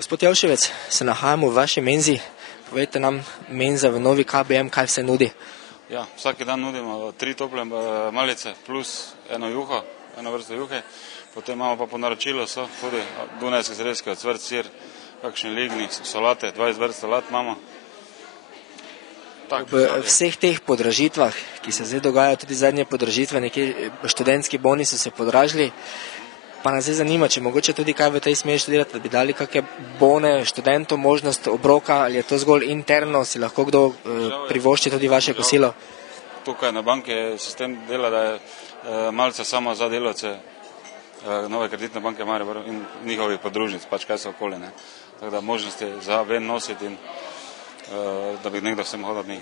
Gospod Javševec, se nahajamo v vaši menzi. Povejte nam, menza v novi KBM, kaj vse nudi? Ja, vsaki dan nudimo 3 tople malice plus eno juho, eno vrsto juhe. Potem imamo pa po naročilu so tudi dunajske zrezke, ocvrt, sir, kakšni ligni, solate, 20 vrst solat imamo. V vseh teh podražitvah, ki se zdaj dogajajo, tudi zadnje podražitve, nekje študentski boni so se podražili, pa nas zdaj zanima, če mogoče tudi kaj v tej smeri študirati, da bi dali kakšne bone študentom, možnost obroka, ali je to zgolj interno, si lahko kdo privošči tudi vaše kosilo? Tukaj na banki je sistem dela, da je malce samo za delavce Nove kreditne banke Maribor in njihovih podružnic, pač kaj so okoli. Tako da možnosti za ven nositi in da bi nekdo vsem hodil od njih.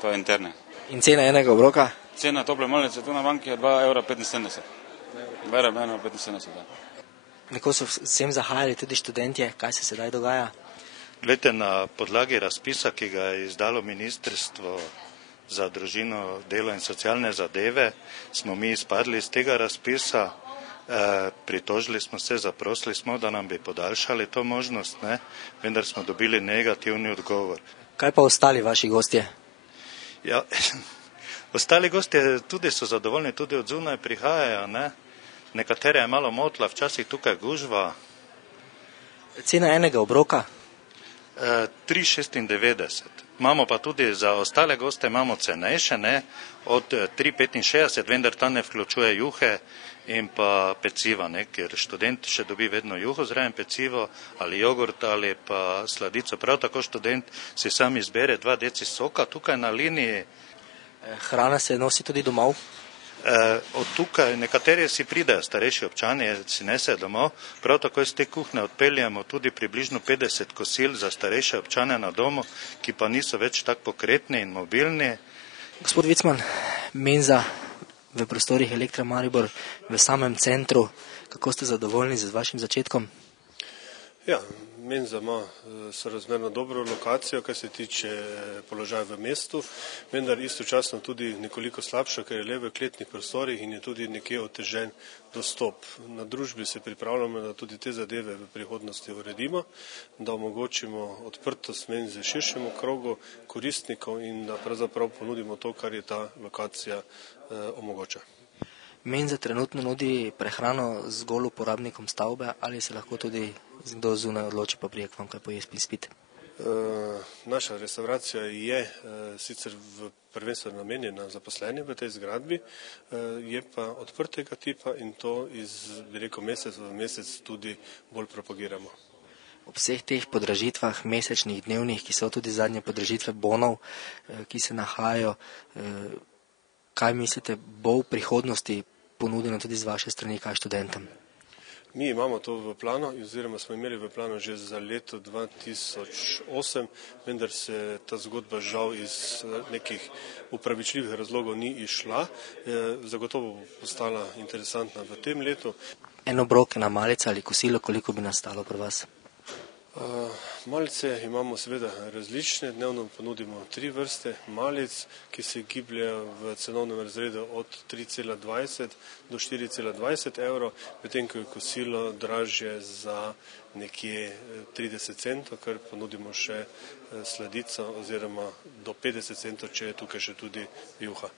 To je interne. In cena enega obroka? Cena tople malice tu na banki je 2,75 €. Berem 1,75 €. Neko so vsem zahajali tudi študentje, kaj se sedaj dogaja? Glejte, na podlagi razpisa, ki ga je izdalo Ministrstvo za družino, delo in socialne zadeve, smo mi izpadli iz tega razpisa. Pritožili smo se, zaprosili smo, da nam bi podaljšali to možnost, vendar smo dobili negativni odgovor. Kaj pa ostali vaši gostje? Ja, ostali gostje tudi so zadovoljni, tudi od zunaj prihajajo, Nekatere je malo motla, včasih tukaj gužva. Cena enega obroka? 3,96. Imamo pa tudi za ostale goste imamo cenejše, od 3,65, vendar ta ne vključuje juhe in pa peciva, ker študent še dobi vedno juho zraven pecivo ali jogurt ali pa sladico. Prav tako študent si sam izbere 2 deci soka tukaj na liniji. Hrana se nosi tudi domov? Od tukaj nekateri si pridejo, starejši občani si nesejo domov, prav tako iz te kuhne odpeljamo tudi približno 50 kosil za starejše občane na domu, ki pa niso več tako pokretni in mobilni. Gospod Vicman, menza v prostorih Elektra Maribor v samem centru, kako ste zadovoljni z vašim začetkom? Ja, menza ima sorazmerno dobro lokacijo, kar se tiče položaja v mestu, vendar istočasno tudi nekoliko slabša, ker je le v kletnih prostorih in je tudi nekje otežen dostop. Na družbi se pripravljamo, da tudi te zadeve v prihodnosti uredimo, da omogočimo odprtost menze širšemu krogu koristnikov in da pravzaprav ponudimo to, kar je ta lokacija omogoča. Menza trenutno nudi prehrano zgolj uporabnikom stavbe ali se lahko tudi kdo zunaj odloči pa prije k vam kaj pojesti in spiti? Naša restauracija je sicer prvenstveno namenjena zaposlenim v tej zgradbi, je pa odprtega tipa in to mesec v mesec tudi bolj propagiramo. Ob vseh teh podražitvah, mesečnih, dnevnih, ki so tudi zadnje podražitve bonov, ki se nahajajo, kaj mislite, bo v prihodnosti ponudeno tudi z vaše strani kaj študentom? Mi imamo to v planu, oziroma smo imeli v planu že za leto 2008, vendar se ta zgodba žal iz nekih upravičljivih razlogov ni išla. Zagotovo bo postala interesantna v tem letu. En obrok, ena malica ali kosilo, koliko bi nastalo pri vas? Malice imamo seveda različne, dnevno ponudimo 3 vrste malic, ki se gibljajo v cenovnem razredu od 3,20 do 4,20 €, medtem ko je kosilo dražje za nekje 30 centov, ker ponudimo še sladico oziroma do 50 centov, če je tukaj še tudi juha.